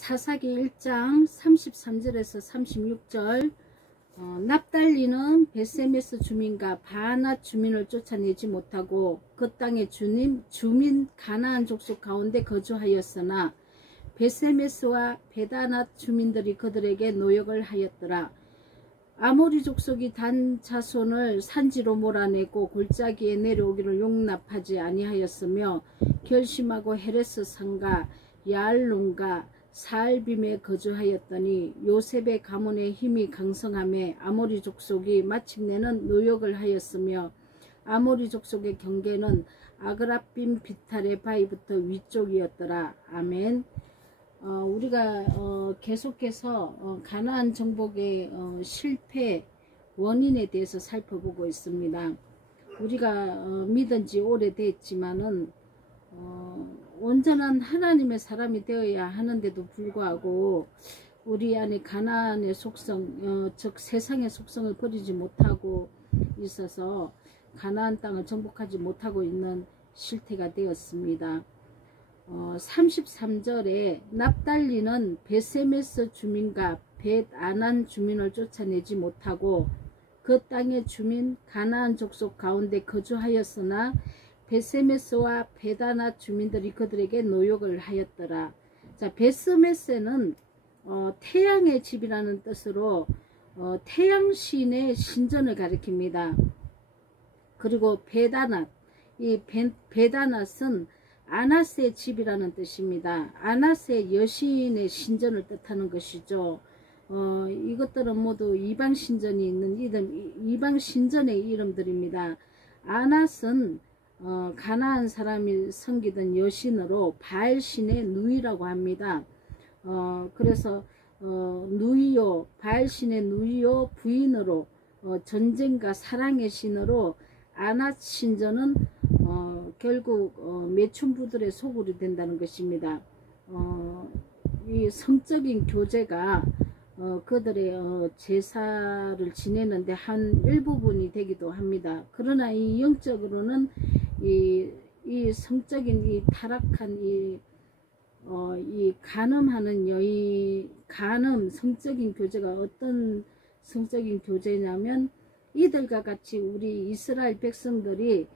사사기 1장 33절에서 36절. 납달리는 벳세메스 주민과 바낫 주민을 쫓아내지 못하고 그 땅의 주민 가나안 족속 가운데 거주하였으나 벳세메스와 베다낫 주민들이 그들에게 노역을 하였더라. 아모리 족속이 단 자손을 산지로 몰아내고 골짜기에 내려오기를 용납하지 아니하였으며 결심하고 헤레스 산과 야알론과 사알빔에 거주하였더니 요셉의 가문의 힘이 강성함에 아모리 족속이 마침내는 노역을 하였으며 아모리 족속의 경계는 아그라빔 비탈의 바위부터 위쪽이었더라. 아멘. 우리가 계속해서 가나안 정복의 실패 원인에 대해서 살펴보고 있습니다. 우리가 믿은 지 오래됐지만은 온전한 하나님의 사람이 되어야 하는데도 불구하고 우리 안에 가나안의 속성, 즉 세상의 속성을 버리지 못하고 있어서 가나안 땅을 정복하지 못하고 있는 실태가 되었습니다. 33절에 납달리는 벳세메스 주민과 벳아난 주민을 쫓아내지 못하고 그 땅의 주민 가나안 족속 가운데 거주하였으나 벳세메스와 베다낫 주민들이 그들에게 노역을 하였더라. 자, 벳세메스는 태양의 집이라는 뜻으로 태양신의 신전을 가리킵니다. 그리고 베다낫, 이 베다낫은 아나스의 집이라는 뜻입니다. 아나스의 여신의 신전을 뜻하는 것이죠. 이것들은 모두 이방 신전이 있는 이방 신전의 이름들입니다. 아낫은 가나안 사람이 섬기던 여신으로 바알신의 누이라고 합니다. 그래서 누이요, 바알신의 누이요 부인으로 전쟁과 사랑의 신으로 아낫 신전은 결국 매춘부들의 소굴이 된다는 것입니다. 이 성적인 교제가 그들의 제사를 지내는데 한 일부분이 되기도 합니다. 그러나 이 영적으로는 이 성적인 이 타락한 이 간음하는 간음 성적인 교제가 어떤 성적인 교제냐면 이들과 같이 우리 이스라엘 백성들이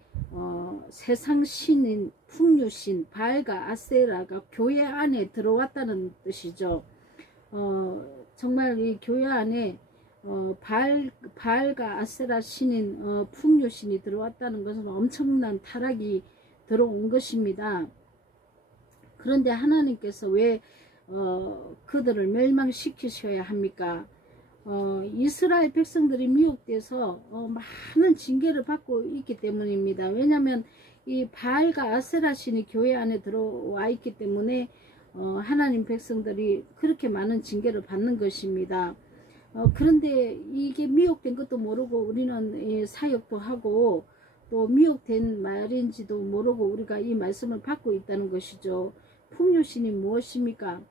세상 신인 풍류신 바알과 아세라가 교회 안에 들어왔다는 뜻이죠. 정말 이 교회 안에 바알과 아세라 신인 풍류신이 들어왔다는 것은 엄청난 타락이 들어온 것입니다. 그런데 하나님께서 왜 그들을 멸망시키셔야 합니까? 이스라엘 백성들이 미혹돼서 많은 징계를 받고 있기 때문입니다. 왜냐하면 이 바알과 아세라 신이 교회 안에 들어와 있기 때문에 하나님 백성들이 그렇게 많은 징계를 받는 것입니다. 그런데 이게 미혹된 것도 모르고 우리는 사역도 하고 또 미혹된 말인지도 모르고 우리가 이 말씀을 받고 있다는 것이죠. 풍류신이 무엇입니까?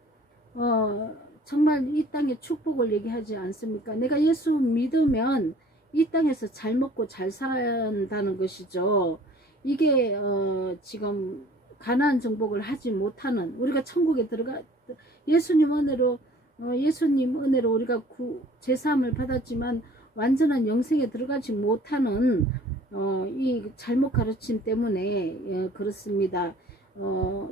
정말 이 땅의 축복을 얘기하지 않습니까? 내가 예수 믿으면 이 땅에서 잘 먹고 잘 산다는 것이죠. 이게 지금 가나안 정복을 하지 못하는, 우리가 천국에 예수님 은혜로 우리가 제사함을 받았지만 완전한 영생에 들어가지 못하는 이 잘못 가르침 때문에 그렇습니다.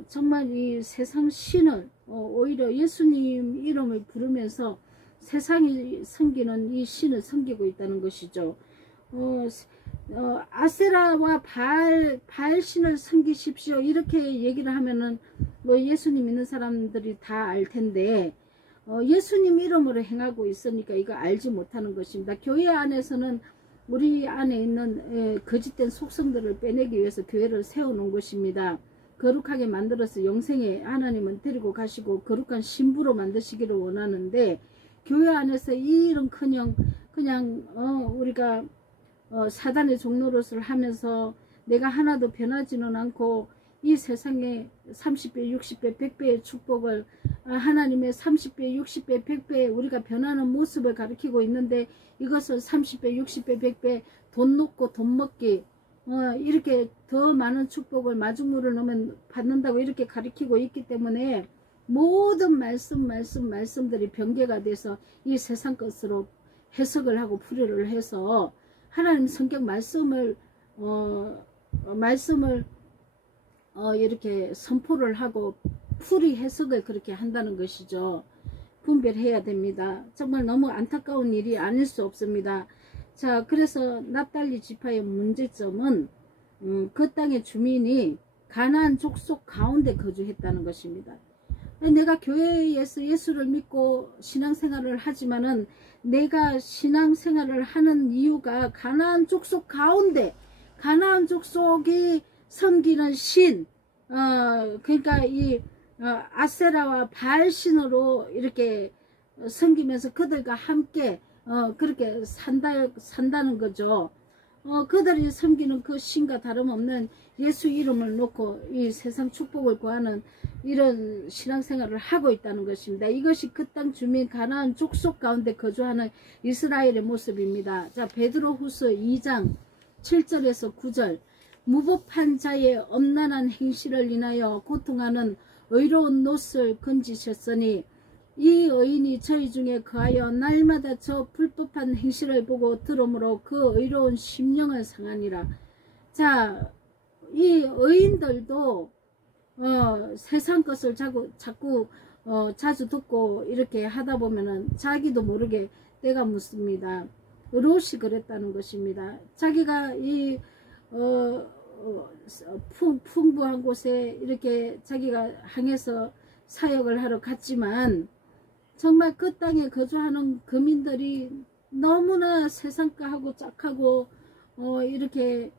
정말 이 세상 신을 오히려 예수님 이름을 부르면서 세상이 섬기는 이 신을 섬기고 있다는 것이죠. 아세라와 바알 신을 섬기십시오 이렇게 얘기를 하면은 뭐 예수님 믿는 사람들이 다 알 텐데 예수님 이름으로 행하고 있으니까 이거 알지 못하는 것입니다. 교회 안에서는 우리 안에 있는 거짓된 속성들을 빼내기 위해서 교회를 세워놓은 것입니다. 거룩하게 만들어서 영생에 하나님은 데리고 가시고 거룩한 신부로 만드시기를 원하는데 교회 안에서 이런커녕 그냥 우리가 사단의 종노릇을 하면서 내가 하나도 변하지는 않고 이 세상에 30배, 60배, 100배의 축복을 하나님의 30배, 60배, 100배 우리가 변하는 모습을 가리키고 있는데 이것을 30배, 60배, 100배 돈 놓고 돈 먹기 이렇게 더 많은 축복을 마중물을 넣으면 받는다고 이렇게 가리키고 있기 때문에 모든 말씀들이 변개가 돼서 이 세상 것으로 해석을 하고 풀이를 해서 하나님 성경 말씀을 이렇게 선포를 하고 풀이 해석을 그렇게 한다는 것이죠. 분별해야 됩니다. 정말 너무 안타까운 일이 아닐 수 없습니다. 자, 그래서 납달리 지파의 문제점은 그 땅의 주민이 가나안 족속 가운데 거주했다는 것입니다. 내가 교회에서 예수를 믿고 신앙생활을 하지만은 내가 신앙생활을 하는 이유가 가나안 족속 가운데, 가나안 족속이 섬기는 신, 그러니까 이 아세라와 바알신으로 이렇게 섬기면서 그들과 함께 그렇게 산다는 거죠. 그들이 섬기는 그 신과 다름없는 예수 이름을 놓고 이 세상 축복을 구하는 이런 신앙생활을 하고 있다는 것입니다. 이것이 그 땅 주민 가나안 족속 가운데 거주하는 이스라엘의 모습입니다. 자, 베드로후서 2장 7절에서 9절. 무법한 자의 엄난한 행실을 인하여 고통하는 의로운 놋을 건지셨으니 이 의인이 저희 중에 거하여 날마다 저 불법한 행실을 보고 들으므로 그 의로운 심령을 상하니라. 자, 이 의인들도 세상 것을 자꾸 자주 듣고 이렇게 하다 보면은 자기도 모르게 때가 묻습니다. 롯이 그랬다는 것입니다. 자기가 이 풍부한 곳에 이렇게 자기가 항해서 사역을 하러 갔지만 정말 그 땅에 거주하는 거민들이 너무나 세상가하고 짝하고 이렇게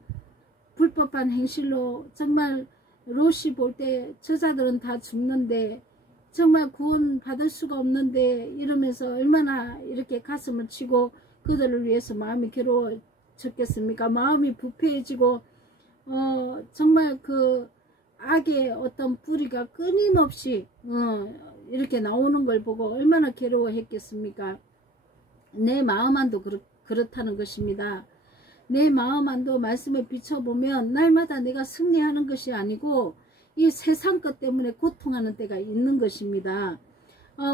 불법한 행실로 정말 롯이 볼 때 저자들은 다 죽는데 정말 구원 받을 수가 없는데 이러면서 얼마나 이렇게 가슴을 치고 그들을 위해서 마음이 괴로워졌겠습니까? 마음이 부패해지고 정말 그 악의 어떤 뿌리가 끊임없이 이렇게 나오는 걸 보고 얼마나 괴로워했겠습니까? 내 마음 안도 그렇다는 것입니다. 내 마음 안도 말씀에 비춰보면 날마다 내가 승리하는 것이 아니고 이 세상 것 때문에 고통하는 때가 있는 것입니다.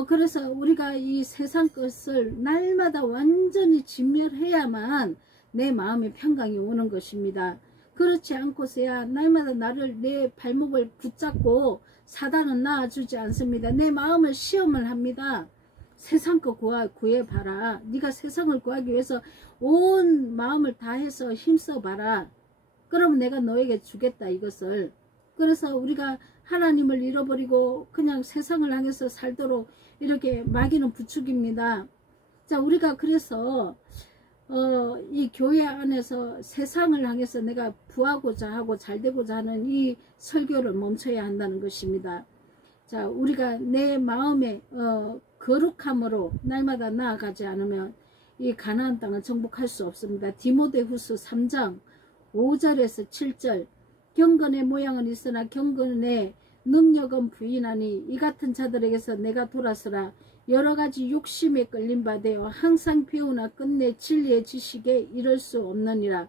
그래서 우리가 이 세상 것을 날마다 완전히 진멸해야만 내 마음의 평강이 오는 것입니다. 그렇지 않고서야 날마다 내 발목을 붙잡고 사단은 놔주지 않습니다. 내 마음을 시험을 합니다. 세상 거 구해봐라. 네가 세상을 구하기 위해서 온 마음을 다해서 힘써봐라. 그러면 내가 너에게 주겠다 이것을. 그래서 우리가 하나님을 잃어버리고 그냥 세상을 향해서 살도록 이렇게 마귀는 부추깁니다. 자, 우리가 그래서 이 교회 안에서 세상을 향해서 내가 부하고자 하고 잘되고자 하는 이 설교를 멈춰야 한다는 것입니다. 자, 우리가 내 마음의 거룩함으로 날마다 나아가지 않으면 이 가나안 땅을 정복할 수 없습니다. 디모데후서 3장 5절에서 7절. 경건의 모양은 있으나 경건의 능력은 부인하니 이 같은 자들에게서 내가 돌아서라. 여러가지 욕심에 끌린 바 되어 항상 배우나 끝내 진리의 지식에 이를 수 없느니라.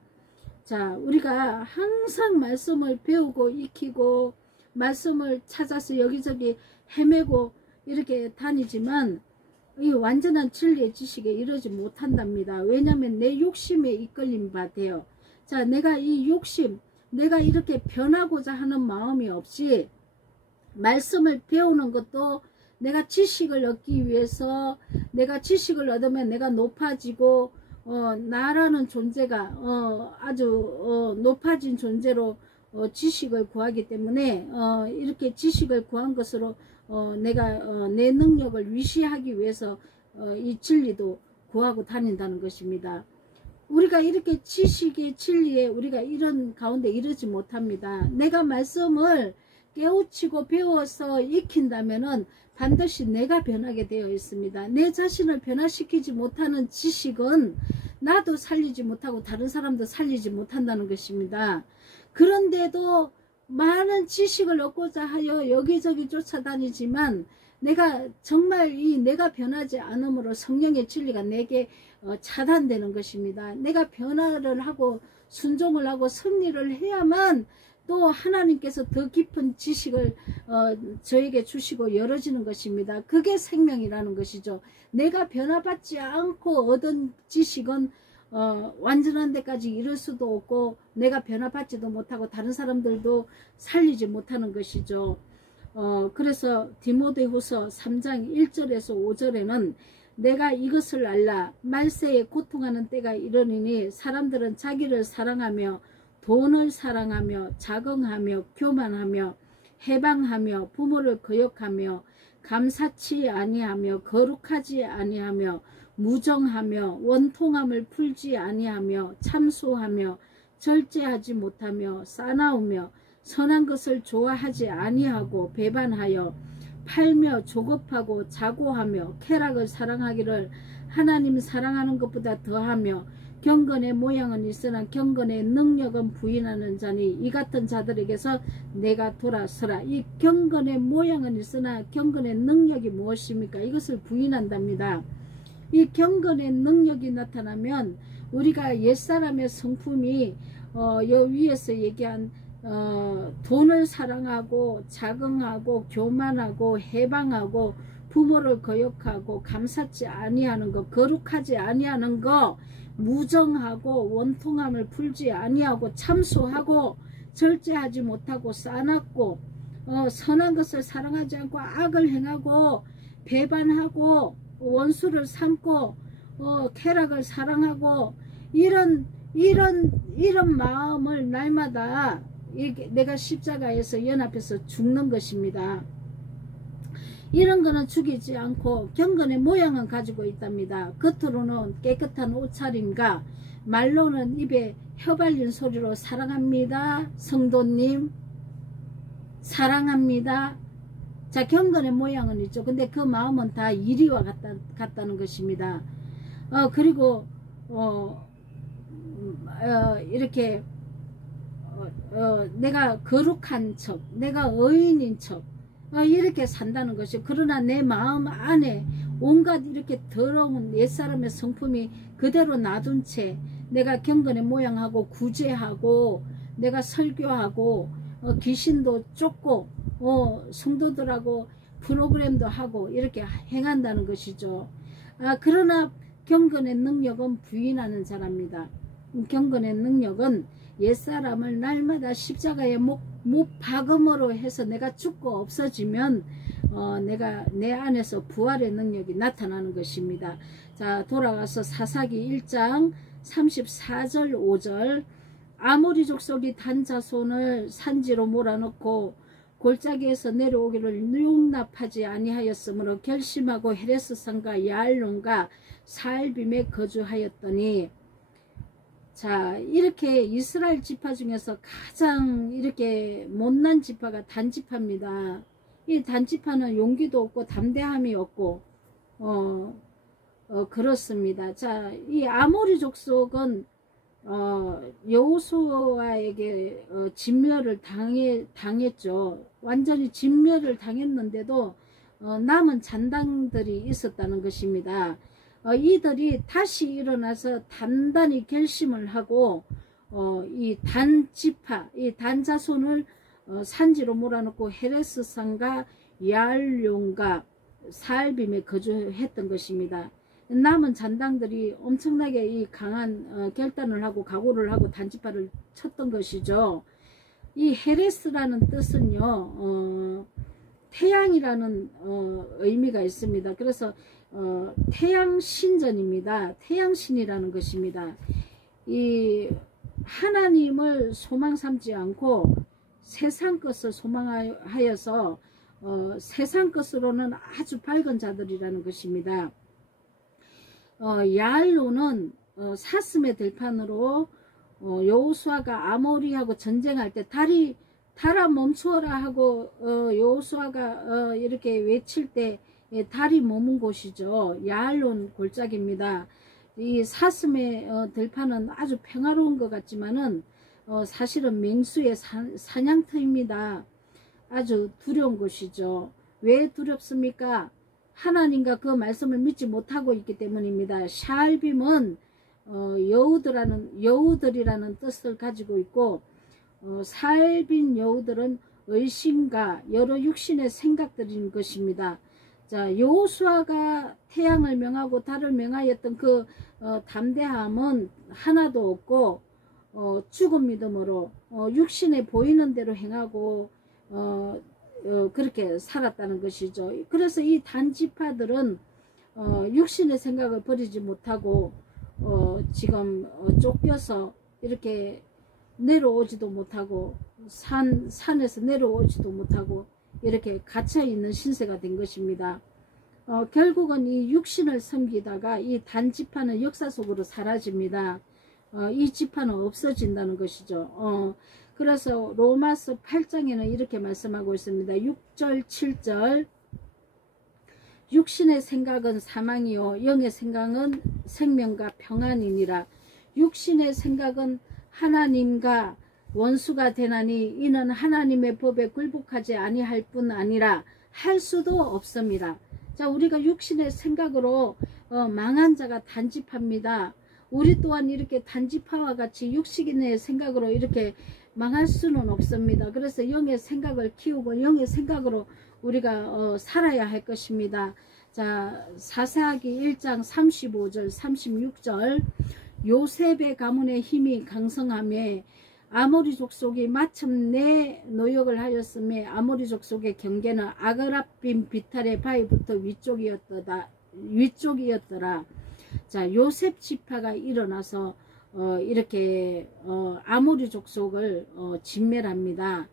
자, 우리가 항상 말씀을 배우고 익히고 말씀을 찾아서 여기저기 헤매고 이렇게 다니지만 이 완전한 진리의 지식에 이르지 못한답니다. 왜냐하면 내 욕심에 이끌린 바 되어. 자, 내가 이 욕심, 내가 이렇게 변하고자 하는 마음이 없이 말씀을 배우는 것도 내가 지식을 얻기 위해서, 내가 지식을 얻으면 내가 높아지고 나라는 존재가 아주 높아진 존재로 지식을 구하기 때문에 이렇게 지식을 구한 것으로 내가 내 능력을 위시하기 위해서 이 진리도 구하고 다닌다는 것입니다. 우리가 이렇게 지식의 진리에 우리가 이런 가운데 이르지 못합니다. 내가 말씀을 깨우치고 배워서 익힌다면은 반드시 내가 변하게 되어 있습니다. 내 자신을 변화시키지 못하는 지식은 나도 살리지 못하고 다른 사람도 살리지 못한다는 것입니다. 그런데도 많은 지식을 얻고자 하여 여기저기 쫓아다니지만 내가 정말 내가 변하지 않으므로 성령의 진리가 내게 차단되는 것입니다. 내가 변화를 하고 순종을 하고 승리를 해야만 또 하나님께서 더 깊은 지식을 저에게 주시고 열어지는 것입니다. 그게 생명이라는 것이죠. 내가 변화받지 않고 얻은 지식은 완전한 데까지 이를 수도 없고 내가 변화받지도 못하고 다른 사람들도 살리지 못하는 것이죠. 그래서 디모데후서 3장 1절에서 5절에는 내가 이것을 알라 말세에 고통하는 때가 이르니니 사람들은 자기를 사랑하며 돈을 사랑하며 자긍하며 교만하며 해방하며 부모를 거역하며 감사치 아니하며 거룩하지 아니하며 무정하며 원통함을 풀지 아니하며 참소하며 절제하지 못하며 싸나우며 선한 것을 좋아하지 아니하고 배반하여 팔며 조급하고 자고하며 쾌락을 사랑하기를 하나님 사랑하는 것보다 더하며 경건의 모양은 있으나 경건의 능력은 부인하는 자니 이 같은 자들에게서 내가 돌아서라. 이 경건의 모양은 있으나 경건의 능력이 무엇입니까? 이것을 부인한답니다. 이 경건의 능력이 나타나면 우리가 옛사람의 성품이 여 위에서 얘기한 돈을 사랑하고 자긍하고 교만하고 해방하고 부모를 거역하고 감사치 아니하는 것, 거룩하지 아니하는 것, 무정하고 원통함을 풀지 아니하고 참소하고 절제하지 못하고 싸납고 선한 것을 사랑하지 않고 악을 행하고 배반하고 원수를 삼고 쾌락을 사랑하고 이런 마음을 날마다 내가 십자가에서 연합해서 죽는 것입니다. 이런 거는 죽이지 않고 경건의 모양은 가지고 있답니다. 겉으로는 깨끗한 옷차림과 말로는 입에 혀발린 소리로 사랑합니다. 성도님 사랑합니다. 자, 경건의 모양은 있죠. 근데 그 마음은 다 이리와 같다는 것입니다. 그리고 이렇게 내가 거룩한 척, 내가 의인인 척 이렇게 산다는 것이, 그러나 내 마음 안에 온갖 이렇게 더러운 옛사람의 성품이 그대로 놔둔 채 내가 경건의 모양하고 구제하고 내가 설교하고 귀신도 쫓고 성도들하고 프로그램도 하고 이렇게 행한다는 것이죠. 그러나 경건의 능력은 부인하는 자랍니다. 경건의 능력은 옛사람을 날마다 십자가에 못 박음으로 해서 내가 죽고 없어지면 내가 내 안에서 부활의 능력이 나타나는 것입니다. 자, 돌아가서 사사기 1장 34절 5절 아모리 족속이 단 자손을 산지로 몰아넣고 골짜기에서 내려오기를 용납하지 아니하였으므로 결심하고 헤레스산과 야알론과 사알빔에 거주하였더니, 자, 이렇게 이스라엘 지파 중에서 가장 이렇게 못난 지파가 단지파입니다. 이 단지파는 용기도 없고 담대함이 없고 그렇습니다. 자, 이 아모리 족속은 여호수아에게 진멸을 당했죠. 완전히 진멸을 당했는데도 남은 잔당들이 있었다는 것입니다. 이들이 다시 일어나서 단단히 결심을 하고 이 단지파, 이 단자손을 산지로 몰아넣고 헤레스산과 야알론과 사알빔에 거주했던 것입니다. 남은 잔당들이 엄청나게 이 강한 결단을 하고 각오를 하고 단지파를 쳤던 것이죠. 이 헤레스라는 뜻은요, 태양이라는 의미가 있습니다. 그래서 태양신전입니다. 태양신이라는 것입니다. 이 하나님을 소망 삼지 않고 세상 것을 소망하여서 세상 것으로는 아주 밝은 자들이라는 것입니다. 야알론은 사슴의 들판으로 여호수아가 아모리하고 전쟁할 때 달아 멈추어라 하고 여호수아가 이렇게 외칠 때 달이 머문 곳이죠. 야알론 골짜기입니다. 이 사슴의 들판은 아주 평화로운 것 같지만은 사실은 맹수의 사냥터입니다. 아주 두려운 곳이죠. 왜 두렵습니까? 하나님과 그 말씀을 믿지 못하고 있기 때문입니다. 샤알빔은 여우들이라는 뜻을 가지고 있고 살빈 여우들은 의심과 여러 육신의 생각들인 것입니다. 자, 여호수아가 태양을 명하고 달을 명하였던 그 담대함은 하나도 없고 죽은 믿음으로 육신에 보이는 대로 행하고 그렇게 살았다는 것이죠. 그래서 이 단지파들은 육신의 생각을 버리지 못하고 지금 쫓겨서 이렇게 내려오지도 못하고 산에서 내려오지도 못하고 이렇게 갇혀 있는 신세가 된 것입니다. 결국은 이 육신을 섬기다가 이 단지파는 역사 속으로 사라집니다. 이 지파는 없어진다는 것이죠. 그래서 로마서 8장에는 이렇게 말씀하고 있습니다. 6절 7절 육신의 생각은 사망이요 영의 생각은 생명과 평안이니라. 육신의 생각은 하나님과 원수가 되나니 이는 하나님의 법에 굴복하지 아니할 뿐 아니라 할 수도 없습니다. 자, 우리가 육신의 생각으로 망한 자가 단지파입니다. 우리 또한 이렇게 단지파와 같이 육신의 생각으로 이렇게 망할 수는 없습니다. 그래서 영의 생각을 키우고 영의 생각으로 우리가 살아야 할 것입니다. 자, 사사기 1장 35절 36절 요셉의 가문의 힘이 강성하며 아모리 족속이 마침내 노역을 하였음에 아모리 족속의 경계는 아그라빔 비탈의 바위부터 위쪽이었더라. 자, 요셉 지파가 일어나서 이렇게 아모리 족속을 진멸합니다.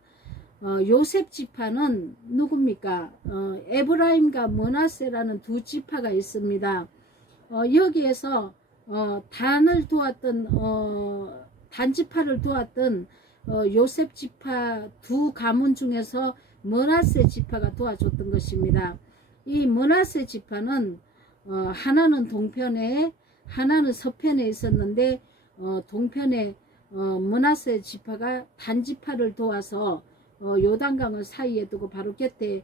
요셉 지파는 누굽니까? 에브라임과 므낫세라는 두 지파가 있습니다. 여기에서 단을 도왔던 단지파를 도왔던 요셉 지파 두 가문 중에서 므낫세 지파가 도와줬던 것입니다. 이 므낫세 지파는 하나는 동편에 하나는 서편에 있었는데 동편에 므낫세 지파가 단지파를 도와서 요단강을 사이에 두고 바로 곁에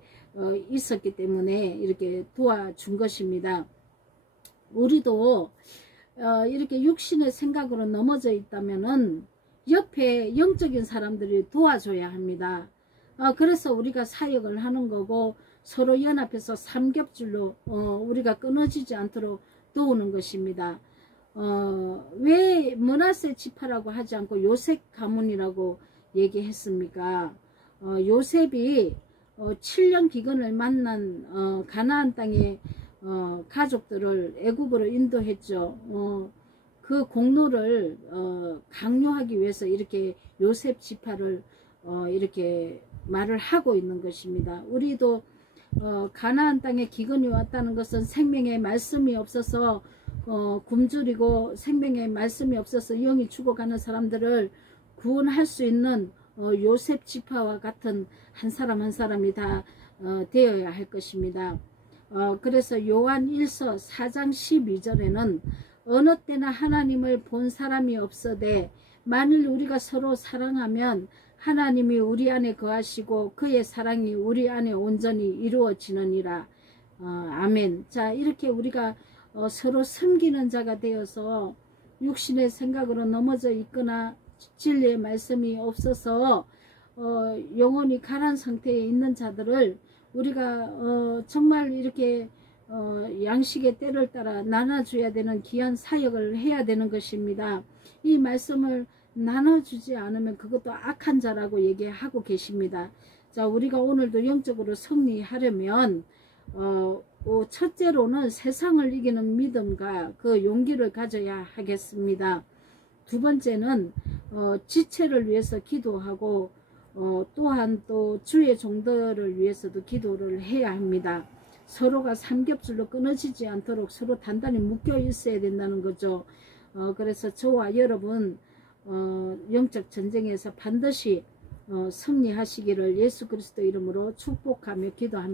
있었기 때문에 이렇게 도와준 것입니다. 우리도 이렇게 육신의 생각으로 넘어져 있다면은 옆에 영적인 사람들이 도와줘야 합니다. 그래서 우리가 사역을 하는 거고 서로 연합해서 삼겹줄로 우리가 끊어지지 않도록 도우는 것입니다. 왜 므낫세 지파라고 하지 않고 요셉 가문이라고 얘기했습니까? 요셉이 7년 기근을 만난 가나안 땅의 가족들을 애굽으로 인도했죠. 그 공로를 강요하기 위해서 이렇게 요셉 지파를 이렇게 말을 하고 있는 것입니다. 우리도 가나안 땅에 기근이 왔다는 것은 생명의 말씀이 없어서 굶주리고 생명의 말씀이 없어서 영이 죽어가는 사람들을 구원할 수 있는 요셉 지파와 같은 한 사람 한 사람이 다 되어야 할 것입니다. 그래서 요한 1서 4장 12절에는 어느 때나 하나님을 본 사람이 없어되 만일 우리가 서로 사랑하면 하나님이 우리 안에 거하시고 그의 사랑이 우리 안에 온전히 이루어지느니라. 아멘. 자, 이렇게 우리가 서로 섬기는 자가 되어서 육신의 생각으로 넘어져 있거나 진리의 말씀이 없어서 영혼이 가란 상태에 있는 자들을 우리가 정말 이렇게 양식의 때를 따라 나눠줘야 되는 귀한 사역을 해야 되는 것입니다. 이 말씀을 나눠주지 않으면 그것도 악한 자라고 얘기하고 계십니다. 자, 우리가 오늘도 영적으로 승리하려면 첫째로는 세상을 이기는 믿음과 그 용기를 가져야 하겠습니다. 두 번째는 지체를 위해서 기도하고 또한 또 주의 종들을 위해서도 기도를 해야 합니다. 서로가 삼겹줄로 끊어지지 않도록 서로 단단히 묶여 있어야 된다는 거죠. 그래서 저와 여러분 영적 전쟁에서 반드시 승리하시기를 예수 그리스도 이름으로 축복하며 기도합니다.